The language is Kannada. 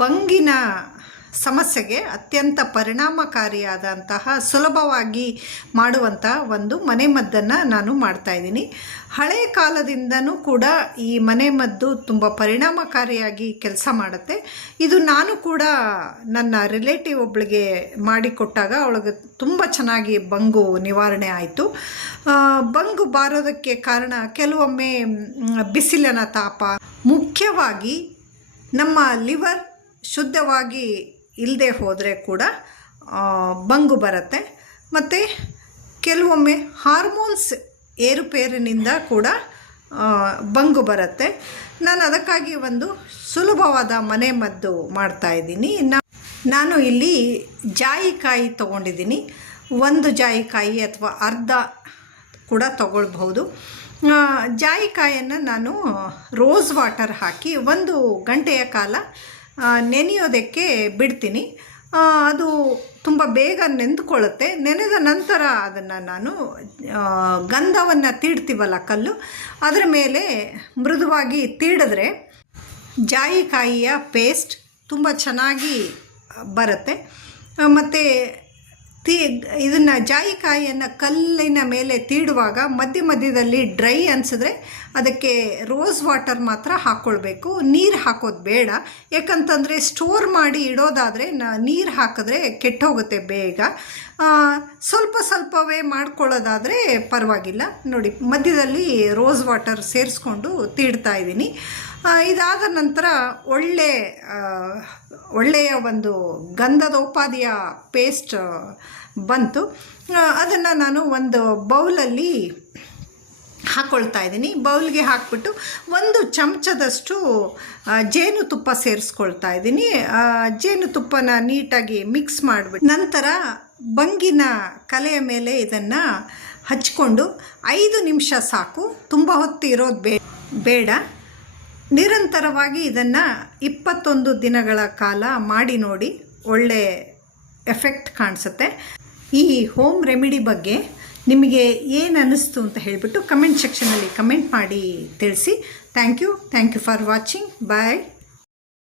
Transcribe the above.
ಬಂಗಿನ ಸಮಸ್ಯೆಗೆ ಅತ್ಯಂತ ಪರಿಣಾಮಕಾರಿಯಾದಂತಹ ಸುಲಭವಾಗಿ ಮಾಡುವಂಥ ಒಂದು ಮನೆಮದ್ದನ್ನು ನಾನು ಮಾಡ್ತಾಯಿದ್ದೀನಿ. ಹಳೆಯ ಕಾಲದಿಂದನೂ ಕೂಡ ಈ ಮನೆಮದ್ದು ತುಂಬ ಪರಿಣಾಮಕಾರಿಯಾಗಿ ಕೆಲಸ ಮಾಡುತ್ತೆ. ಇದು ನಾನು ಕೂಡ ನನ್ನ ರಿಲೇಟಿವ್ ಒಬ್ಬಳಿಗೆ ಮಾಡಿಕೊಟ್ಟಾಗ ಅವಳಿಗೆ ತುಂಬ ಚೆನ್ನಾಗಿ ಬಂಗು ನಿವಾರಣೆ ಆಯಿತು. ಬಂಗು ಬಾರೋದಕ್ಕೆ ಕಾರಣ ಕೆಲವೊಮ್ಮೆ ಬಿಸಿಲಿನ ತಾಪ, ಮುಖ್ಯವಾಗಿ ನಮ್ಮ ಲಿವರ್ ಶುದ್ಧವಾಗಿ ಇಲ್ಲದೆ ಹೋದರೆ ಕೂಡ ಬಂಗು ಬರುತ್ತೆ. ಮತ್ತು ಕೆಲವೊಮ್ಮೆ ಹಾರ್ಮೋನ್ಸ್ ಏರುಪೇರಿನಿಂದ ಕೂಡ ಬಂಗು ಬರುತ್ತೆ. ನಾನು ಅದಕ್ಕಾಗಿ ಒಂದು ಸುಲಭವಾದ ಮನೆಮದ್ದು ಮಾಡ್ತಾಯಿದ್ದೀನಿ. ನಾನು ಇಲ್ಲಿ ಜಾಯಿಕಾಯಿ ತೊಗೊಂಡಿದ್ದೀನಿ. ಒಂದು ಜಾಯಿಕಾಯಿ ಅಥವಾ ಅರ್ಧ ಕೂಡ ತಗೊಳ್ಬಹುದು. ಜಾಯಿಕಾಯನ್ನು ನಾನು ರೋಸ್ ವಾಟರ್ ಹಾಕಿ 1 ಗಂಟೆಯ ಕಾಲ ನೆನೆಯೋದಕ್ಕೆ ಬಿಡ್ತೀನಿ. ಅದು ತುಂಬ ಬೇಗ ನೆಂದುಕೊಳ್ಳುತ್ತೆ. ನೆನೆದ ನಂತರ ಅದನ್ನು ನಾನು ಗಂಧವನ್ನು ತೀಡ್ತೀವಲ್ಲ ಕಲ್ಲು, ಅದರ ಮೇಲೆ ಮೃದುವಾಗಿ ತೀಡಿದ್ರೆ ಜಾಯಿಕಾಯಿಯ ಪೇಸ್ಟ್ ತುಂಬ ಚೆನ್ನಾಗಿ ಬರುತ್ತೆ. ಮತ್ತು ಇದನ್ನು ಜಾಯಿಕಾಯಿಯನ್ನು ಕಲ್ಲಿನ ಮೇಲೆ ತೀಡುವಾಗ ಮಧ್ಯದಲ್ಲಿ ಡ್ರೈ ಅನಿಸಿದ್ರೆ ಅದಕ್ಕೆ ರೋಸ್ ವಾಟರ್ ಮಾತ್ರ ಹಾಕ್ಕೊಳ್ಬೇಕು. ನೀರು ಹಾಕೋದು ಬೇಡ. ಯಾಕಂತಂದರೆ ಸ್ಟೋರ್ ಮಾಡಿ ಇಡೋದಾದರೆ ನೀರು ಹಾಕಿದ್ರೆ ಕೆಟ್ಟೋಗುತ್ತೆ ಬೇಗ. ಸ್ವಲ್ಪವೇ ಮಾಡ್ಕೊಳ್ಳೋದಾದರೆ ಪರವಾಗಿಲ್ಲ. ನೋಡಿ, ಮಧ್ಯದಲ್ಲಿ ರೋಸ್ ವಾಟರ್ ಸೇರಿಸ್ಕೊಂಡು ತೀಡ್ತಾ ಇದ್ದೀನಿ. ಇದಾದ ನಂತರ ಒಳ್ಳೆಯ ಒಂದು ಗಂಧದೋಪಾದಿಯ ಪೇಸ್ಟ್ ಬಂತು. ಅದನ್ನು ನಾನು ಒಂದು ಬೌಲಲ್ಲಿ ಹಾಕ್ಕೊಳ್ತಾ ಇದ್ದೀನಿ. ಬೌಲ್ಗೆ ಹಾಕ್ಬಿಟ್ಟು 1 ಚಮಚದಷ್ಟು ಜೇನುತುಪ್ಪ ಸೇರಿಸ್ಕೊಳ್ತಾ ಇದ್ದೀನಿ. ಜೇನುತುಪ್ಪನ ನೀಟಾಗಿ ಮಿಕ್ಸ್ ಮಾಡಿಬಿಟ್ಟು ನಂತರ ಬಂಗಿನ ಕಲೆಯ ಮೇಲೆ ಇದನ್ನು ಹಚ್ಕೊಂಡು 5 ನಿಮಿಷ ಸಾಕು. ತುಂಬ ಹೊತ್ತು ಇರೋದು ಬೇಡ. ನಿರಂತರವಾಗಿ ಇದನ್ನು 21 ದಿನಗಳ ಕಾಲ ಮಾಡಿ ನೋಡಿ, ಒಳ್ಳೆ ಎಫೆಕ್ಟ್ ಕಾಣಿಸುತ್ತೆ. ಈ ಹೋಮ್ ರೆಮಿಡಿ ಬಗ್ಗೆ ನಿಮಗೆ ಏನು ಅನ್ನಿಸ್ತು ಅಂತ ಹೇಳಿಬಿಟ್ಟು ಕಮೆಂಟ್ ಸೆಕ್ಷನಲ್ಲಿ ಕಮೆಂಟ್ ಮಾಡಿ ತಿಳಿಸಿ. Thank you for watching. Bye.